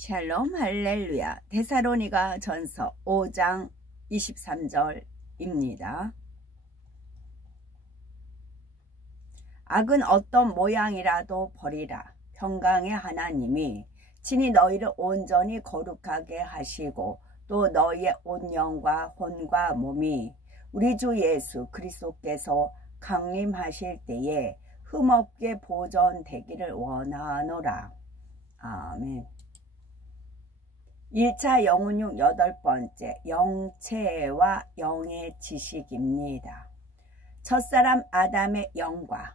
샬롬 할렐루야. 데살로니가 전서 5장 23절입니다. 악은 어떤 모양이라도 버리라. 평강의 하나님이 친히 너희를 온전히 거룩하게 하시고 또 너희의 온 영과 혼과 몸이 우리 주 예수 그리스도께서 강림하실 때에 흠없게 보존되기를 원하노라. 아멘. 1차 영혼육 8번째, 영체와 영의 지식입니다. 첫사람 아담의 영과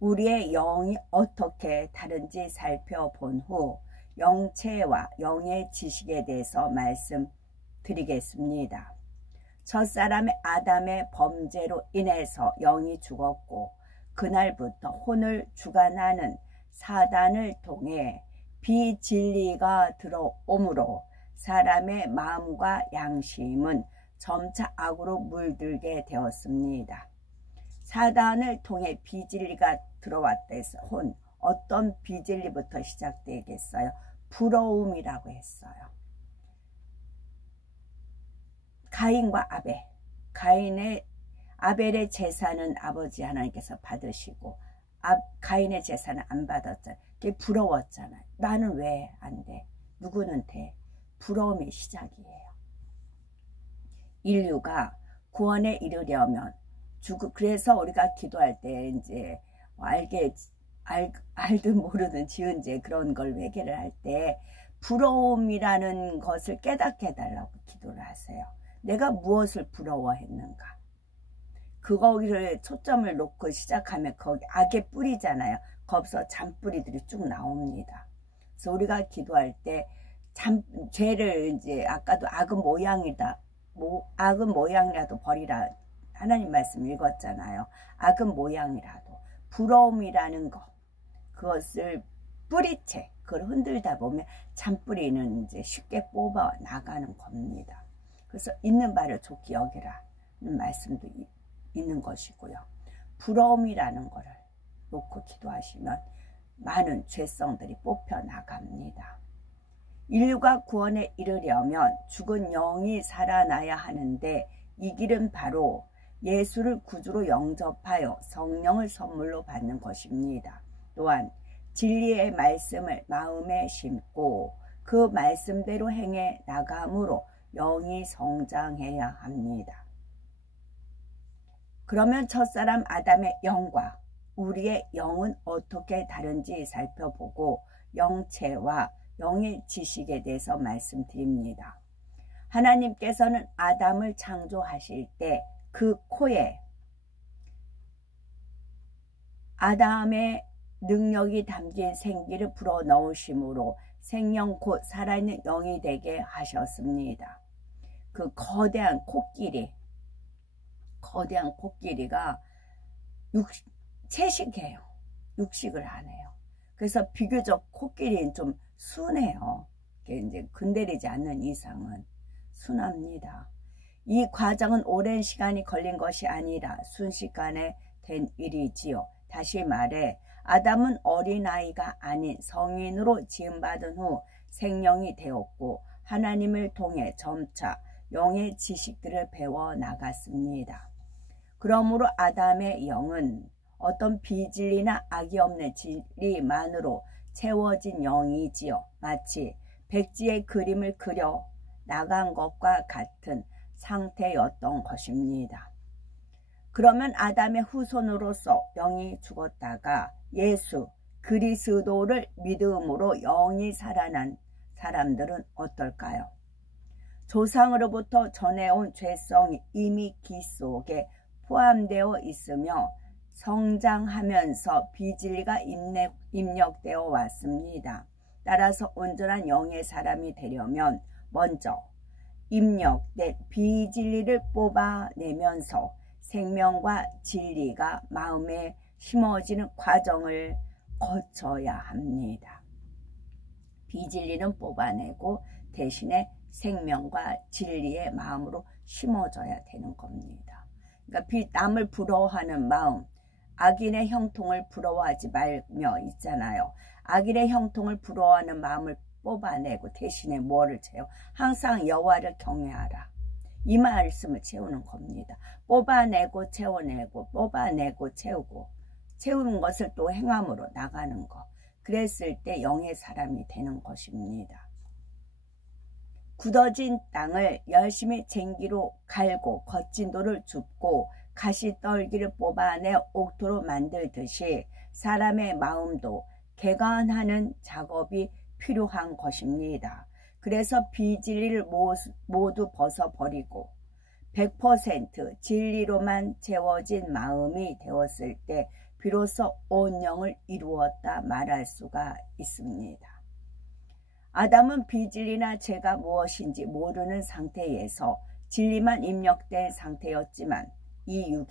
우리의 영이 어떻게 다른지 살펴본 후 영체와 영의 지식에 대해서 말씀드리겠습니다. 첫사람의 아담의 범죄로 인해서 영이 죽었고 그날부터 혼을 주관하는 사단을 통해 비진리가 들어오므로 사람의 마음과 양심은 점차 악으로 물들게 되었습니다. 사단을 통해 비진리가 들어왔대서 어떤 비진리부터 시작되겠어요? 부러움이라고 했어요. 가인과 아벨, 아벨의 제사는 아버지 하나님께서 받으시고 가인의 제사는 안 받았잖아요. 그게 부러웠잖아요. 나는 왜 안 돼? 누구는 돼? 부러움이 시작이에요. 인류가 구원에 이르려면 그래서 우리가 기도할 때 이제 알든 모르든 지은 죄 그런 걸 회개를 할 때 부러움이라는 것을 깨닫게 해달라고 기도를 하세요. 내가 무엇을 부러워했는가? 그거를 초점을 놓고 시작하면 거기 악의 뿌리잖아요. 거기서 잔뿌리들이 쭉 나옵니다. 그래서 우리가 기도할 때 죄를 이제 아까도 악은 모양이라도 버리라. 하나님 말씀 읽었잖아요. 악은 모양이라도 부러움이라는 거 그것을 뿌리채 그걸 흔들다 보면 잔뿌리는 이제 쉽게 뽑아 나가는 겁니다. 그래서 있는 바를 좋게 여기라는 말씀도 있는 것이고요. 부러움이라는 거를 놓고 기도하시면 많은 죄성들이 뽑혀 나갑니다. 인류가 구원에 이르려면 죽은 영이 살아나야 하는데 이 길은 바로 예수를 구주로 영접하여 성령을 선물로 받는 것입니다. 또한 진리의 말씀을 마음에 심고 그 말씀대로 행해 나감으로 영이 성장해야 합니다. 그러면 첫사람 아담의 영과 우리의 영은 어떻게 다른지 살펴보고 영체와 영의 지식에 대해서 말씀드립니다. 하나님께서는 아담을 창조하실 때 그 코에 아담의 능력이 담긴 생기를 불어넣으심으로 생명 곧 살아있는 영이 되게 하셨습니다. 그 거대한 코끼리가 채식해요. 육식을 안 해요. 그래서 비교적 코끼리는 좀 순해요. 이제 건드리지 않는 이상은 순합니다. 이 과정은 오랜 시간이 걸린 것이 아니라 순식간에 된 일이지요. 다시 말해 아담은 어린아이가 아닌 성인으로 지음받은 후 생명이 되었고 하나님을 통해 점차 영의 지식들을 배워 나갔습니다. 그러므로 아담의 영은 어떤 비진리나 악이 없는 진리만으로 채워진 영이지요. 마치 백지의 그림을 그려 나간 것과 같은 상태였던 것입니다. 그러면 아담의 후손으로서 영이 죽었다가 예수 그리스도를 믿음으로 영이 살아난 사람들은 어떨까요? 조상으로부터 전해온 죄성이 이미 기 속에 포함되어 있으며 성장하면서 비진리가 입력되어 왔습니다. 따라서 온전한 영의 사람이 되려면 먼저 입력된 비진리를 뽑아내면서 생명과 진리가 마음에 심어지는 과정을 거쳐야 합니다. 비진리는 뽑아내고 대신에 생명과 진리의 마음으로 심어져야 되는 겁니다. 그러니까 남을 부러워하는 마음, 악인의 형통을 부러워하지 말며 있잖아요. 악인의 형통을 부러워하는 마음을 뽑아내고 대신에 뭐를 채워? 항상 여호와를 경외하라. 이 말씀을 채우는 겁니다. 뽑아내고 채워내고 뽑아내고 채우고 채우는 것을 또 행함으로 나가는 것. 그랬을 때 영의 사람이 되는 것입니다. 굳어진 땅을 열심히 쟁기로 갈고 거친 돌을 줍고 가시떨기를 뽑아내 옥토로 만들듯이 사람의 마음도 개간하는 작업이 필요한 것입니다. 그래서 비진리를 모두 벗어버리고 100% 진리로만 채워진 마음이 되었을 때 비로소 온 영을 이루었다 말할 수가 있습니다. 아담은 비진리나 죄가 무엇인지 모르는 상태에서 진리만 입력된 상태였지만 이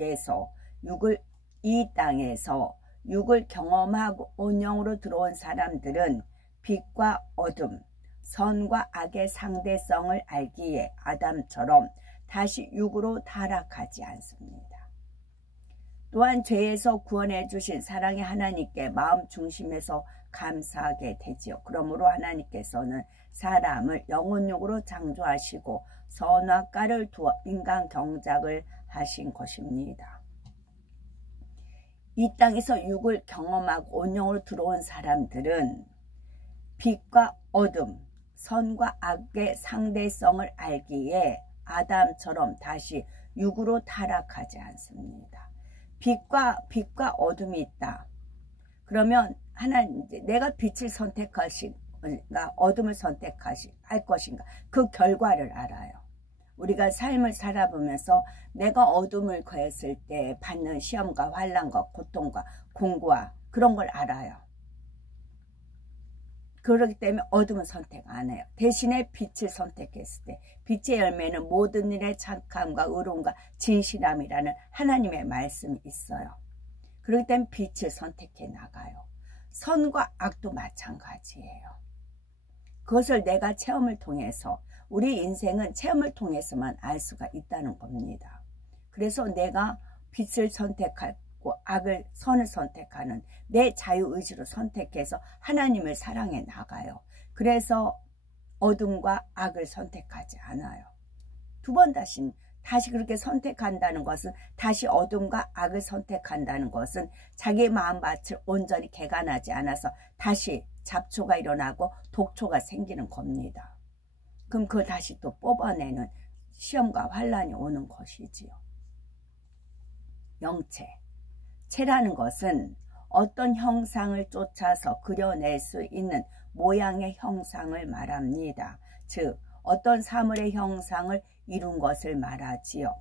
땅에서 육을 경험하고 온 영으로 들어온 사람들은 빛과 어둠, 선과 악의 상대성을 알기에 아담처럼 다시 육으로 타락하지 않습니다. 또한 죄에서 구원해 주신 사랑의 하나님께 마음 중심에서 감사하게 되지요. 그러므로 하나님께서는 사람을 영혼육으로 창조하시고 선악과를 두어 인간 경작을 하신 것입니다. 이 땅에서 육을 경험하고 온영으로 들어온 사람들은 빛과 어둠, 선과 악의 상대성을 알기에 아담처럼 다시 육으로 타락하지 않습니다. 빛과 어둠이 있다. 그러면 하나님, 내가 빛을 선택할 것인가 어둠을 선택할 것인가 그 결과를 알아요. 우리가 삶을 살아보면서 내가 어둠을 거했을 때 받는 시험과 환난과 고통과 공고와 그런 걸 알아요. 그렇기 때문에 어둠은 선택 안 해요. 대신에 빛을 선택했을 때 빛의 열매는 모든 일에 착함과 의로움과 진실함이라는 하나님의 말씀이 있어요. 그렇기 때문에 빛을 선택해 나가요. 선과 악도 마찬가지예요. 그것을 내가 체험을 통해서 우리 인생은 체험을 통해서만 알 수가 있다는 겁니다. 그래서 내가 빛을 선택하고 선을 선택하는 내 자유의지로 선택해서 하나님을 사랑해 나가요. 그래서 어둠과 악을 선택하지 않아요. 두 번 다시 그렇게 선택한다는 것은 다시 어둠과 악을 선택한다는 것은 자기 마음밭을 온전히 개간하지 않아서 다시 잡초가 일어나고 독초가 생기는 겁니다. 그럼 그걸 다시 또 뽑아내는 시험과 환난이 오는 것이지요. 영체. 체라는 것은 어떤 형상을 쫓아서 그려낼 수 있는 모양의 형상을 말합니다. 즉 어떤 사물의 형상을 이룬 것을 말하지요.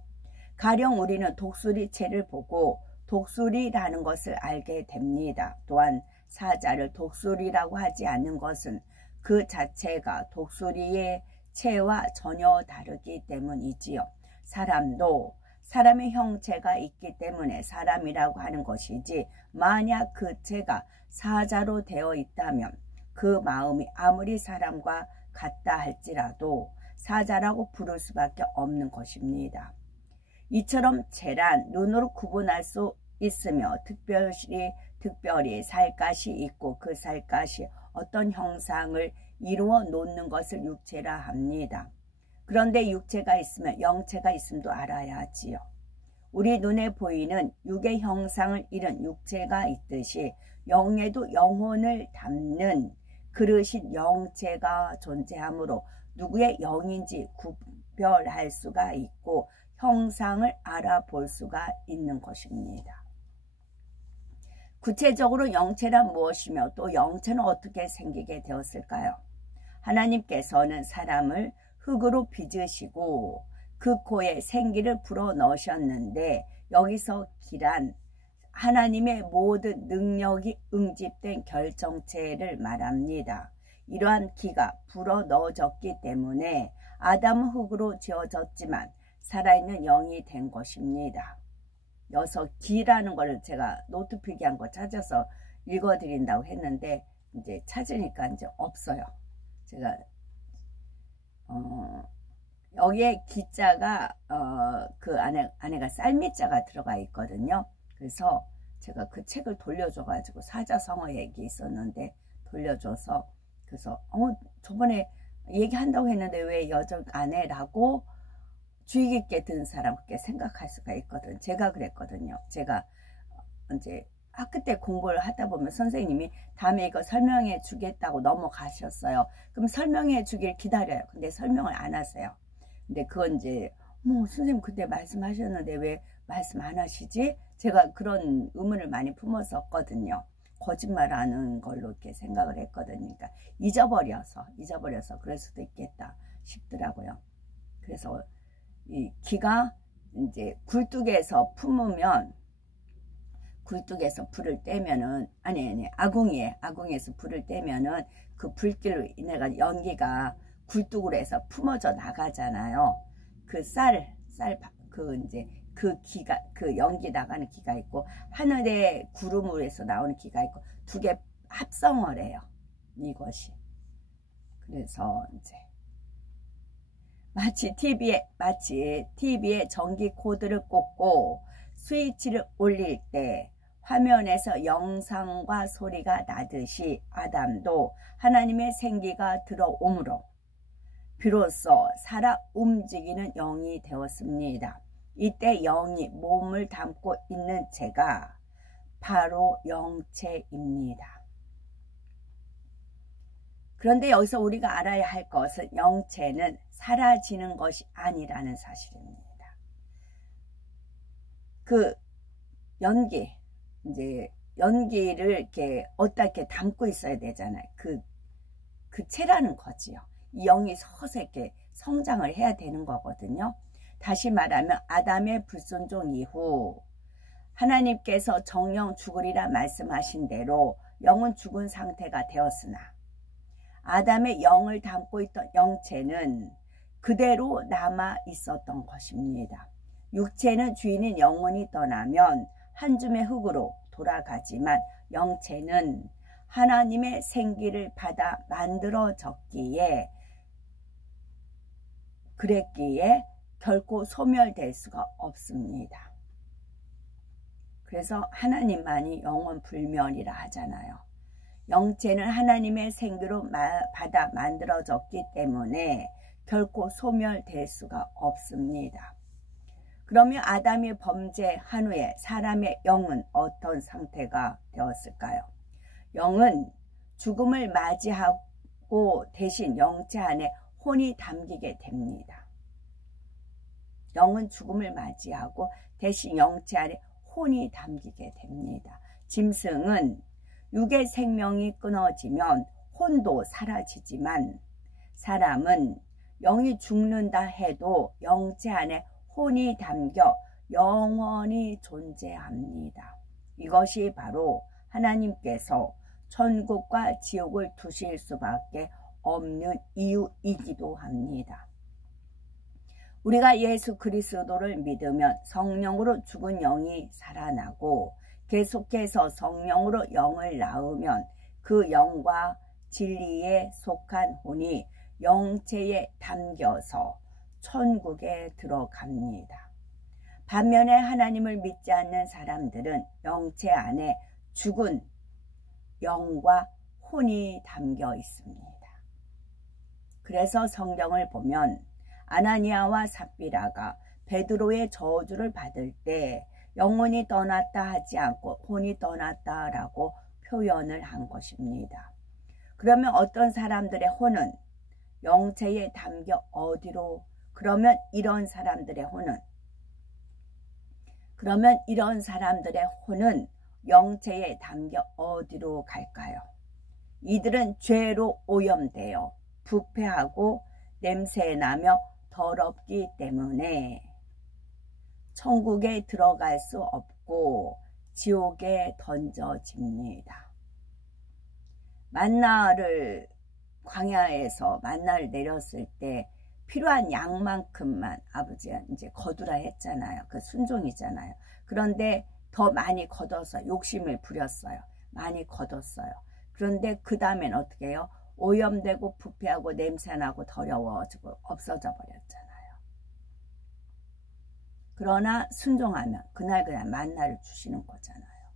가령 우리는 독수리체를 보고 독수리라는 것을 알게 됩니다. 또한 사자를 독수리라고 하지 않는 것은 그 자체가 독수리의 체와 전혀 다르기 때문이지요. 사람도 사람의 형체가 있기 때문에 사람이라고 하는 것이지 만약 그 체가 사자로 되어 있다면 그 마음이 아무리 사람과 같다 할지라도 사자라고 부를 수밖에 없는 것입니다. 이처럼 체란 눈으로 구분할 수 있으며 특별히 살갗이 있고 그 살갗이 어떤 형상을 이루어 놓는 것을 육체라 합니다. 그런데 육체가 있으면 영체가 있음도 알아야 하지요. 우리 눈에 보이는 육의 형상을 잃은 육체가 있듯이 영에도 영혼을 담는 그릇인 영체가 존재하므로 누구의 영인지 구별할 수가 있고 형상을 알아볼 수가 있는 것입니다. 구체적으로 영체란 무엇이며 또 영체는 어떻게 생기게 되었을까요? 하나님께서는 사람을 흙으로 빚으시고 그 코에 생기를 불어 넣으셨는데 여기서 기란 하나님의 모든 능력이 응집된 결정체를 말합니다. 이러한 기가 불어 넣어졌기 때문에 아담은 흙으로 지어졌지만 살아있는 영이 된 것입니다. 여기서 기라는 걸 제가 노트 필기한 거 찾아서 읽어드린다고 했는데 이제 찾으니까 이제 없어요. 제가 여기에 기자가 그 안에가 쌀미자가 들어가 있거든요. 그래서 제가 그 책을 돌려줘가지고 사자성어 얘기 있었는데 돌려줘서 그래서 저번에 얘기한다고 했는데 왜 여적 안 해? 라고 주의 깊게 든 사람 그렇게 생각할 수가 있거든. 제가 그랬거든요. 제가 이제 학교 때 공부를 하다 보면 선생님이 다음에 이거 설명해 주겠다고 넘어가셨어요. 그럼 설명해 주길 기다려요. 근데 설명을 안 하세요. 근데 그건 이제 뭐 선생님 그때 말씀하셨는데 왜 말씀 안 하시지? 제가 그런 의문을 많이 품었었거든요. 거짓말하는 걸로 이렇게 생각을 했거든요. 그러니까 잊어버려서 그럴 수도 있겠다 싶더라고요. 그래서 이 기가 이제 굴뚝에서 품으면, 굴뚝에서 불을 떼면은, 아니 아궁이에서 불을 떼면은 그 불길로 인해가 연기가 굴뚝으로 해서 품어져 나가잖아요. 그 그 이제 그 기가, 그 연기 나가는 기가 있고 하늘에 구름으로 해서 나오는 기가 있고 두 개 합성을 해요. 이것이. 그래서 이제 마치 TV에 전기 코드를 꽂고 스위치를 올릴 때 화면에서 영상과 소리가 나듯이 아담도 하나님의 생기가 들어오므로 비로소 살아 움직이는 영이 되었습니다. 이때 영이 몸을 담고 있는 제가 바로 영체입니다. 그런데 여기서 우리가 알아야 할 것은 영체는 사라지는 것이 아니라는 사실입니다. 그 연기, 이제 연기를 이렇게 어떻게 담고 있어야 되잖아요. 그 체라는 거지요. 이 영이 서서 이렇게 성장을 해야 되는 거거든요. 다시 말하면 아담의 불순종 이후 하나님께서 정령 죽으리라 말씀하신 대로 영은 죽은 상태가 되었으나 아담의 영을 담고 있던 영체는 그대로 남아 있었던 것입니다. 육체는 주인인 영혼이 떠나면 한 줌의 흙으로 돌아가지만 영체는 하나님의 생기를 받아 만들어졌기에 그랬기에 결코 소멸될 수가 없습니다. 그래서 하나님만이 영원 불멸이라 하잖아요. 영체는 하나님의 생기로 받아 만들어졌기 때문에 결코 소멸될 수가 없습니다. 그러면 아담이 범죄한 후에 사람의 영은 어떤 상태가 되었을까요? 영은 죽음을 맞이하고 대신 영체 안에 혼이 담기게 됩니다. 영은 죽음을 맞이하고 대신 영체 안에 혼이 담기게 됩니다. 짐승은 육의 생명이 끊어지면 혼도 사라지지만 사람은 영이 죽는다 해도 영체 안에 혼이 담겨 영원히 존재합니다. 이것이 바로 하나님께서 천국과 지옥을 두실 수밖에 없는 이유이기도 합니다. 우리가 예수 그리스도를 믿으면 성령으로 죽은 영이 살아나고 계속해서 성령으로 영을 낳으면 그 영과 진리에 속한 혼이 영체에 담겨서 천국에 들어갑니다. 반면에 하나님을 믿지 않는 사람들은 영체 안에 죽은 영과 혼이 담겨 있습니다. 그래서 성경을 보면 아나니아와 삽비라가 베드로의 저주를 받을 때 영혼이 떠났다 하지 않고 혼이 떠났다라고 표현을 한 것입니다. 그러면 어떤 사람들의 혼은 영체에 담겨 어디로, 그러면 이런 사람들의 혼은 영체에 담겨 어디로 갈까요? 이들은 죄로 오염되어 부패하고 냄새나며 더럽기 때문에 천국에 들어갈 수 없고 지옥에 던져집니다. 만나를 광야에서 만나를 내렸을 때 필요한 양만큼만 아버지가 이제 거두라 했잖아요. 그 순종이잖아요. 그런데 더 많이 거둬서 욕심을 부렸어요. 많이 거뒀어요. 그런데 그 다음엔 어떻게 해요? 오염되고 부패하고 냄새나고 더러워지고 없어져 버렸잖아요. 그러나 순종하면 그날 만나를 주시는 거잖아요.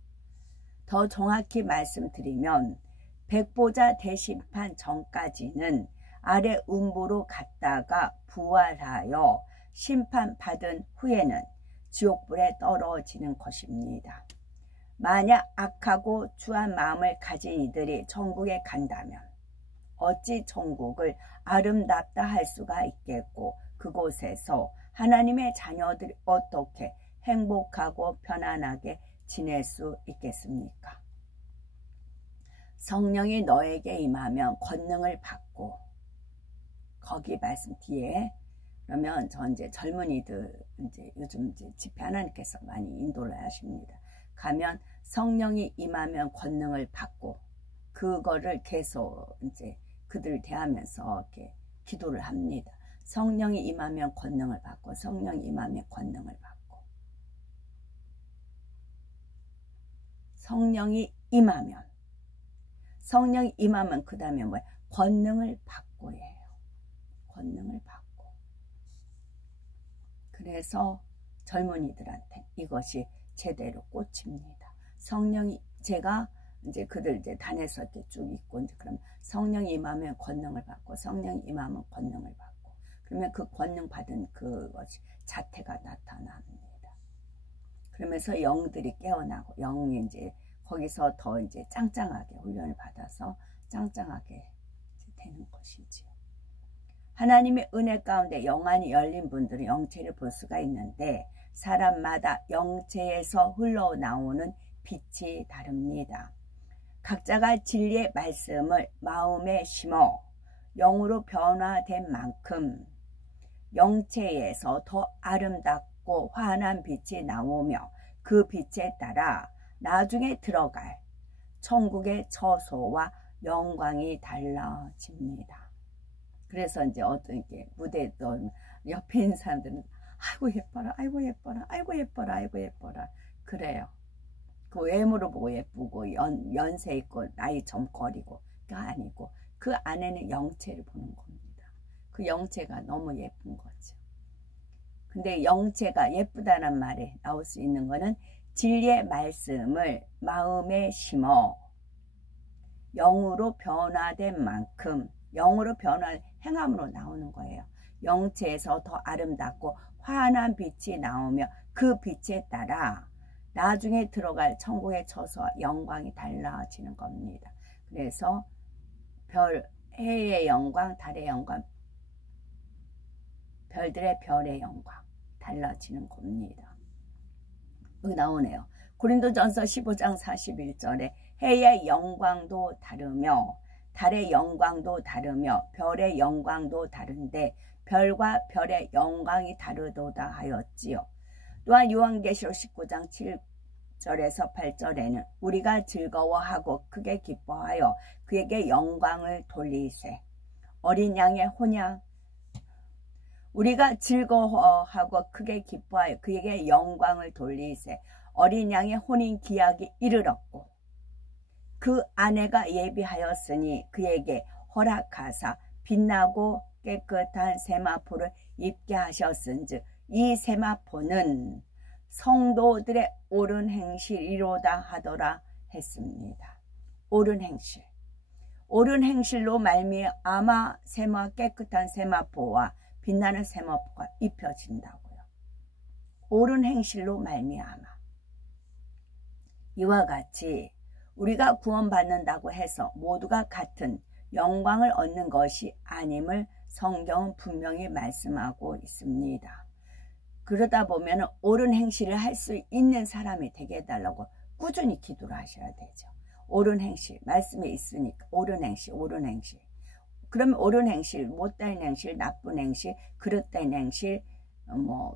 더 정확히 말씀드리면 백보자 대심판 전까지는 아래 음부로 갔다가 부활하여 심판받은 후에는 지옥불에 떨어지는 것입니다. 만약 악하고 추한 마음을 가진 이들이 천국에 간다면 어찌 천국을 아름답다 할 수가 있겠고 그곳에서 하나님의 자녀들이 어떻게 행복하고 편안하게 지낼 수 있겠습니까? 성령이 너에게 임하면 권능을 받고, 거기 말씀 뒤에 그러면 저 이제 젊은이들 이제 요즘 이제 집회 하나님께서 많이 인도를 하십니다. 가면 성령이 임하면 권능을 받고, 그거를 계속 이제 그들을 대하면서 이렇게 기도를 합니다. 성령이 임하면 권능을 받고, 성령이 임하면 권능을 받고, 성령이 임하면 그 다음에 뭐야? 권능을 받고예요. 권능을 받고. 그래서 젊은이들한테 이것이 제대로 꽂힙니다. 성령이, 제가 이제 그들 이제 단에서 이렇게 쭉 있고, 이제 그럼 성령이 임하면 권능을 받고, 성령이 임하면 권능을 받고, 그러면 그 권능 받은 그것이 자태가 나타납니다. 그러면서 영들이 깨어나고, 영이 이제 거기서 더 이제 짱짱하게 훈련을 받아서 짱짱하게 되는 것이지요. 하나님의 은혜 가운데 영안이 열린 분들은 영체를 볼 수가 있는데, 사람마다 영체에서 흘러나오는 빛이 다릅니다. 각자가 진리의 말씀을 마음에 심어 영으로 변화된 만큼 영체에서 더 아름답고 환한 빛이 나오며, 그 빛에 따라 나중에 들어갈 천국의 처소와 영광이 달라집니다. 그래서 이제 어떤 게 무대에 또 옆에 있는 사람들은 아이고 예뻐라, 아이고 예뻐라, 아이고 예뻐라, 아이고 예뻐라 그래요. 그 외모로 보고 예쁘고 연세 있고 나이 젊거리고 가 아니고 그 안에는 영체를 보는 겁니다. 그 영체가 너무 예쁜 거죠. 근데 영체가 예쁘다는 말에 나올 수 있는 거는 진리의 말씀을 마음에 심어 영으로 변화된 만큼, 영으로 변화된 행함으로 나오는 거예요. 영체에서 더 아름답고 환한 빛이 나오며 그 빛에 따라 나중에 들어갈 천국의 처소와 영광이 달라지는 겁니다. 그래서 해의 영광, 달의 영광, 별들의 별의 영광 달라지는 겁니다. 여기 나오네요. 고린도전서 15장 41절에 해의 영광도 다르며 달의 영광도 다르며 별의 영광도 다른데 별과 별의 영광이 다르도다 하였지요. 또한 요한계시록 19장 7절에서 8절에는 우리가 즐거워하고 크게 기뻐하여 그에게 영광을 돌리세. 어린 양의 혼양, 우리가 즐거워하고 크게 기뻐하여 그에게 영광을 돌리세. 어린 양의 혼인 기약이 이르렀고 그 아내가 예비하였으니 그에게 허락하사 빛나고 깨끗한 세마포를 입게 하셨은즉 이 세마포는 성도들의 옳은 행실이로다 하더라 했습니다. 옳은 행실. 옳은 행실로 말미암아 깨끗한 세마포와 빛나는 세마포가 입혀진다고요. 옳은 행실로 말미암아. 이와 같이 우리가 구원받는다고 해서 모두가 같은 영광을 얻는 것이 아님을 성경은 분명히 말씀하고 있습니다. 그러다 보면 옳은 행실을 할 수 있는 사람이 되게 해달라고 꾸준히 기도를 하셔야 되죠. 옳은 행실, 말씀에 있으니까 옳은 행실, 옳은 행실. 그러면 옳은 행실, 못된 행실, 나쁜 행실, 그릇된 행실,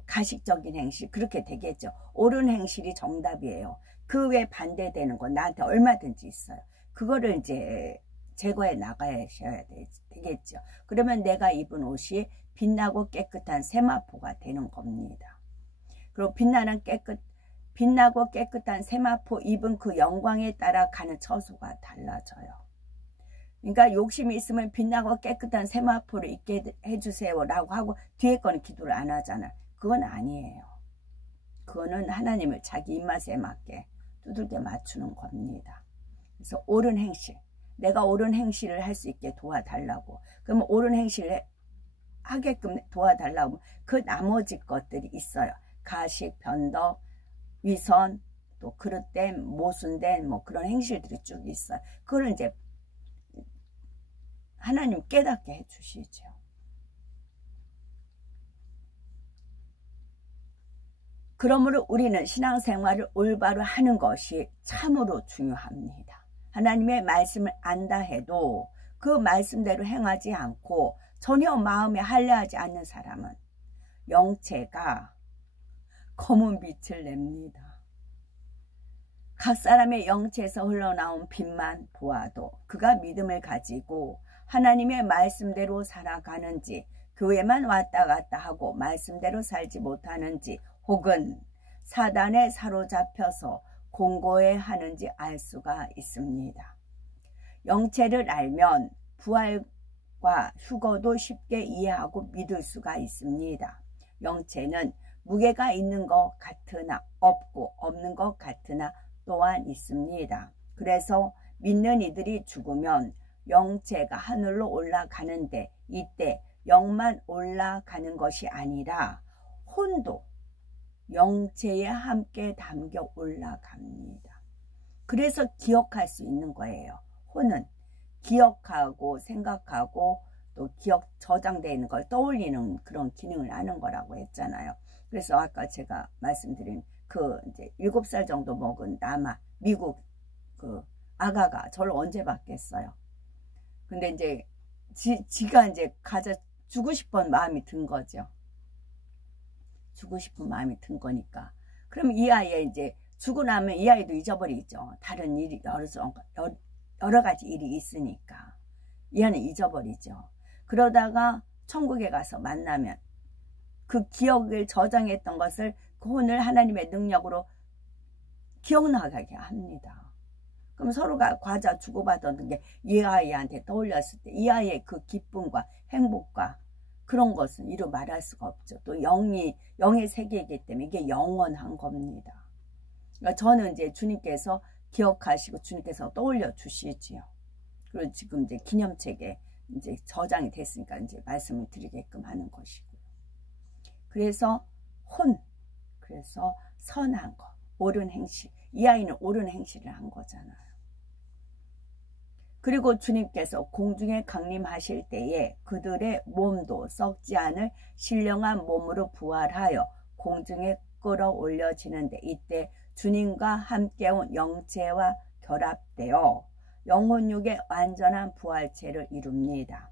가식적인 행실 그렇게 되겠죠. 옳은 행실이 정답이에요. 그 외에 반대되는 건 나한테 얼마든지 있어요. 그거를 이제 제거해 나가셔야 되겠죠. 그러면 내가 입은 옷이 빛나고 깨끗한 세마포가 되는 겁니다. 그리고 빛나고 깨끗한 세마포 입은 그 영광에 따라 가는 처소가 달라져요. 그러니까 욕심이 있으면 빛나고 깨끗한 세마포를 입게 해주세요 라고 하고 뒤에 거는 기도를 안 하잖아요. 그건 아니에요. 그거는 하나님을 자기 입맛에 맞게 두들겨 맞추는 겁니다. 그래서 옳은 행실, 내가 옳은 행실을 할 수 있게 도와달라고. 그러면 옳은 행실을 하게끔 도와달라고 그 나머지 것들이 있어요. 가식, 변덕, 위선, 또 그릇된, 모순된 뭐 그런 행실들이 쭉 있어요. 그걸 이제 하나님 깨닫게 해주시죠. 그러므로 우리는 신앙생활을 올바로 하는 것이 참으로 중요합니다. 하나님의 말씀을 안다 해도 그 말씀대로 행하지 않고 전혀 마음에 할례하지 않는 사람은 영체가 검은 빛을 냅니다. 각 사람의 영체에서 흘러나온 빛만 보아도 그가 믿음을 가지고 하나님의 말씀대로 살아가는지, 교회만 왔다 갔다 하고 말씀대로 살지 못하는지, 혹은 사단에 사로잡혀서 공고해 하는지 알 수가 있습니다. 영체를 알면 부활과 휴거도 쉽게 이해하고 믿을 수가 있습니다. 영체는 무게가 있는 것 같으나 없고 없는 것 같으나 또한 있습니다. 그래서 믿는 이들이 죽으면 영체가 하늘로 올라가는데 이때 영만 올라가는 것이 아니라 혼도 영체에 함께 담겨 올라갑니다. 그래서 기억할 수 있는 거예요. 혼은 기억하고 생각하고 또 기억 저장되어 있는 걸 떠올리는 그런 기능을 하는 거라고 했잖아요. 그래서 아까 제가 말씀드린 그 이제 7살 정도 먹은 남아 미국 그 아가가 저를 언제 봤겠어요. 근데 이제 지가 이제 주고 싶은 마음이 든 거죠. 주고 싶은 마음이 든 거니까. 그럼 이 아이의 이제 주고 나면 이 아이도 잊어버리죠. 다른 일이 여러 가지 일이 있으니까. 이 아이는 잊어버리죠. 그러다가 천국에 가서 만나면 그 기억을 저장했던 것을 그 혼을 하나님의 능력으로 기억나게 합니다. 그럼 서로가 과자 주고받았던 게 이 아이한테 떠올렸을 때 이 아이의 그 기쁨과 행복과 그런 것은 이루 말할 수가 없죠. 또 영의 세계이기 때문에 이게 영원한 겁니다. 그러니까 저는 이제 주님께서 기억하시고 주님께서 떠올려 주시지요. 그리고 지금 이제 기념책에 이제 저장이 됐으니까 이제 말씀을 드리게끔 하는 것이고요. 그래서 그래서 선한 거, 옳은 행실. 이 아이는 옳은 행실을 한 거잖아요. 그리고 주님께서 공중에 강림하실 때에 그들의 몸도 썩지 않을 신령한 몸으로 부활하여 공중에 끌어올려지는데 이때 주님과 함께 온 영체와 결합되어 영혼육의 완전한 부활체를 이룹니다.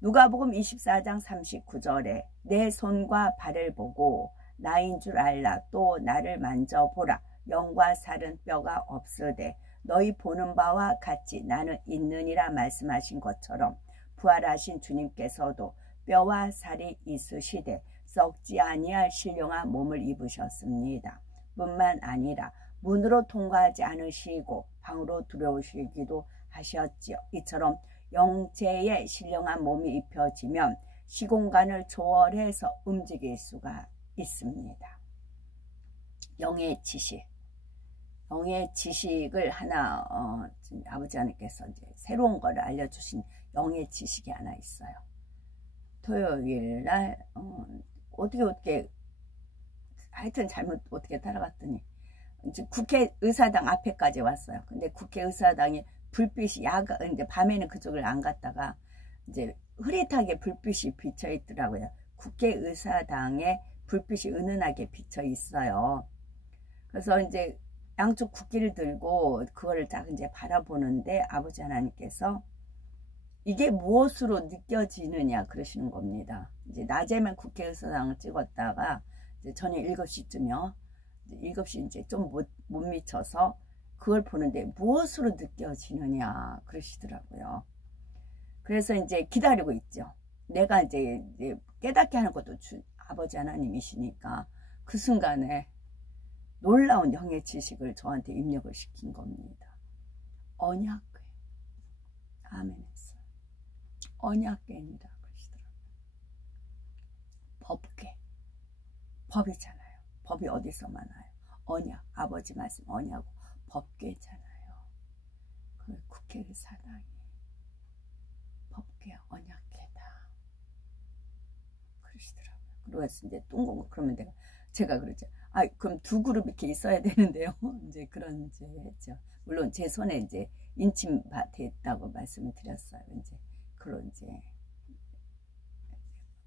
누가복음 24장 39절에 내 손과 발을 보고 나인 줄 알라. 또 나를 만져보라. 영과 살은 뼈가 없으되 너희 보는 바와 같이 나는 있느니라 말씀하신 것처럼 부활하신 주님께서도 뼈와 살이 있으시되 썩지 아니할 신령한 몸을 입으셨습니다. 뿐만 아니라 문으로 통과하지 않으시고 방으로 들어오시기도 하셨지요. 이처럼 영체의 신령한 몸이 입혀지면 시공간을 초월해서 움직일 수가 있습니다. 영의 지식을 하나 아버지 하나님께서 이제 새로운 걸 알려주신 영의 지식이 하나 있어요. 토요일 날 어떻게 하여튼 잘못 어떻게 따라갔더니 이제 국회의사당 앞에까지 왔어요. 근데 국회의사당에 불빛이 이제 밤에는 그쪽을 안 갔다가 이제 흐릿하게 불빛이 비쳐 있더라고요. 국회의사당에 불빛이 은은하게 비쳐 있어요. 그래서 이제 양쪽 국기를 들고 그거를 딱 이제 바라보는데 아버지 하나님께서 이게 무엇으로 느껴지느냐 그러시는 겁니다. 이제 낮에만 국회의사당을 찍었다가 이제 저녁 7시쯤이요. 7시 이제 좀 못 미쳐서 그걸 보는데 무엇으로 느껴지느냐 그러시더라고요. 그래서 이제 기다리고 있죠. 내가 이제 깨닫게 하는 것도 아버지 하나님이시니까 그 순간에 놀라운 영의 지식을 저한테 입력을 시킨 겁니다. 언약궤. 아멘 했어요. 언약궤입니다. 그러시더라고요. 법궤. 법이잖아요. 법이 어디서 많아요? 언약. 아버지 말씀 언약고 법궤잖아요. 국회를 사랑해. 법궤 언약궤다. 그러시더라고요. 그래서 이제 뚱공 그러면 제가 그러죠. 아, 그럼 두 그룹 이렇게 있어야 되는데요. 이제 그런 이제 했죠. 물론 제 손에 이제 인침됐다고 말씀을 드렸어요. 이제 그런 이제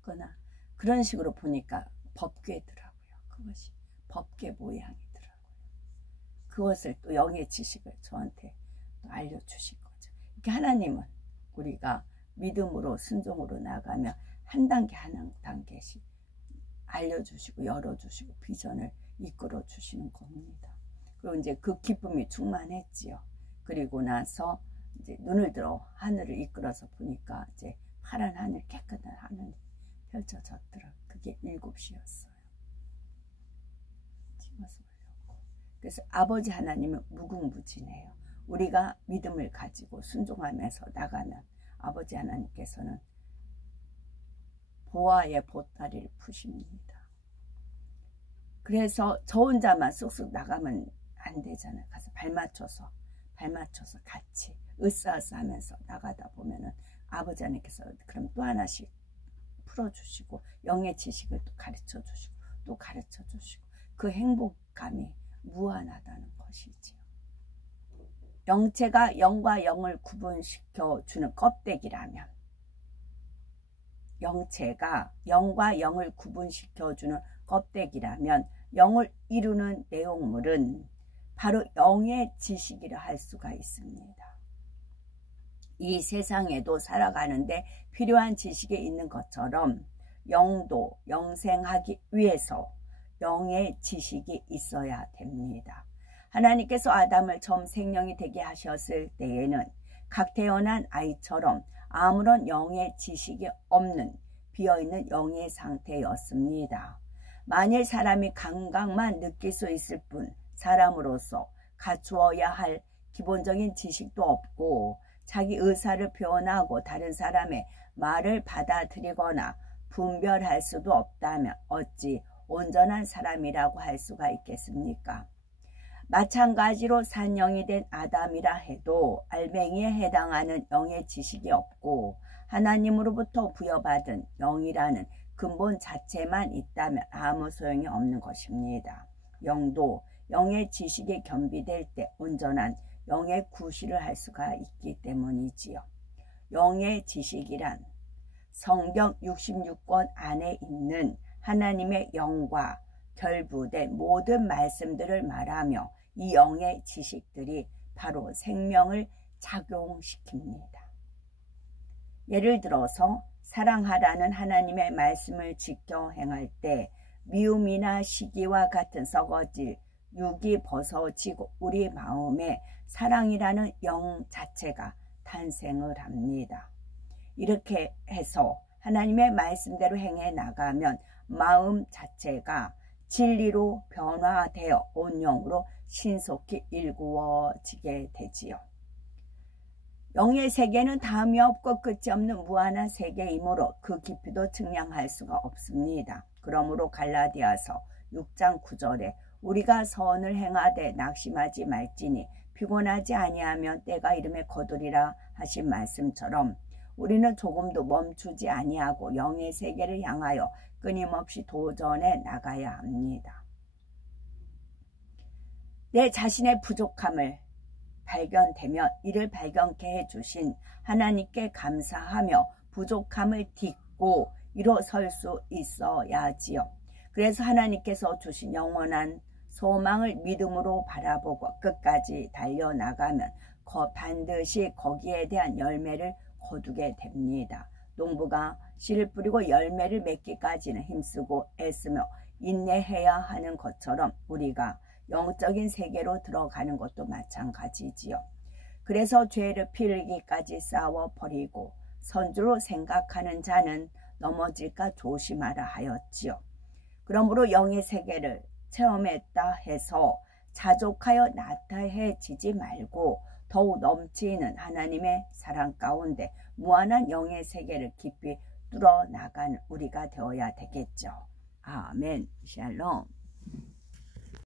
거나 그런 식으로 보니까 법궤더라고요. 그것이 법궤 모양이더라고요. 그것을 또 영의 지식을 저한테 또 알려주신 거죠. 이렇게 하나님은 우리가 믿음으로 순종으로 나가면 한 단계 한 단계씩 알려주시고 열어주시고 비전을 이끌어 주시는 겁니다. 그리고 이제 그 기쁨이 충만했지요. 그리고 나서 이제 눈을 들어 하늘을 이끌어서 보니까 이제 파란 하늘, 깨끗한 하늘이 펼쳐졌더라. 그게 7시였어요. 찍어서 올렸고. 그래서 아버지 하나님은 무궁무진해요. 우리가 믿음을 가지고 순종하면서 나가면 아버지 하나님께서는 보아의 보따리를 푸십니다. 그래서 저 혼자만 쑥쑥 나가면 안 되잖아요. 가서 발 맞춰서 같이 으쌰으쌰하면서 나가다 보면은 아버지 하나님께서 그럼 또 하나씩 풀어주시고 영의 지식을 또 가르쳐 주시고 또 가르쳐 주시고 그 행복감이 무한하다는 것이지요. 영체가 영과 영을 구분시켜 주는 껍데기라면 영체가 영과 영을 구분시켜 주는 껍데기라면 영을 이루는 내용물은 바로 영의 지식이라 할 수가 있습니다. 이 세상에도 살아가는데 필요한 지식이 있는 것처럼 영도 영생하기 위해서 영의 지식이 있어야 됩니다. 하나님께서 아담을 처음 생명이 되게 하셨을 때에는 각 태어난 아이처럼 아무런 영의 지식이 없는 비어있는 영의 상태였습니다. 만일 사람이 감각만 느낄 수 있을 뿐 사람으로서 갖추어야 할 기본적인 지식도 없고 자기 의사를 표현하고 다른 사람의 말을 받아들이거나 분별할 수도 없다면 어찌 온전한 사람이라고 할 수가 있겠습니까? 마찬가지로 산영이 된 아담이라 해도 알맹이에 해당하는 영의 지식이 없고 하나님으로부터 부여받은 영이라는 근본 자체만 있다면 아무 소용이 없는 것입니다. 영도 영의 지식이 겸비될 때 온전한 영의 구실을 할 수가 있기 때문이지요. 영의 지식이란 성경 66권 안에 있는 하나님의 영과 결부된 모든 말씀들을 말하며 이 영의 지식들이 바로 생명을 작용시킵니다. 예를 들어서 사랑하라는 하나님의 말씀을 지켜 행할 때 미움이나 시기와 같은 썩어질 육이 벗어지고 우리 마음에 사랑이라는 영 자체가 탄생을 합니다. 이렇게 해서 하나님의 말씀대로 행해 나가면 마음 자체가 진리로 변화되어 온영으로 신속히 일구어지게 되지요. 영의 세계는 다음이 없고 끝이 없는 무한한 세계이므로 그 깊이도 측량할 수가 없습니다. 그러므로 갈라디아서 6장 9절에 우리가 선을 행하되 낙심하지 말지니 피곤하지 아니하면 때가 이름에 거두리라 하신 말씀처럼 우리는 조금도 멈추지 아니하고 영의 세계를 향하여 끊임없이 도전해 나가야 합니다. 내 자신의 부족함을 발견되면 이를 발견케 해주신 하나님께 감사하며 부족함을 딛고 일어설 수 있어야지요. 그래서 하나님께서 주신 영원한 소망을 믿음으로 바라보고 끝까지 달려나가면 반드시 거기에 대한 열매를 거두게 됩니다. 농부가 씨를 뿌리고 열매를 맺기까지는 힘쓰고 애쓰며 인내해야 하는 것처럼 우리가 영적인 세계로 들어가는 것도 마찬가지지요. 그래서 죄를 피 흘리기까지 싸워버리고 선주로 생각하는 자는 넘어질까 조심하라 하였지요. 그러므로 영의 세계를 체험했다 해서 자족하여 나태해지지 말고 더욱 넘치는 하나님의 사랑 가운데 무한한 영의 세계를 깊이 뚫어나가는 우리가 되어야 되겠죠. 아멘. 샬롬.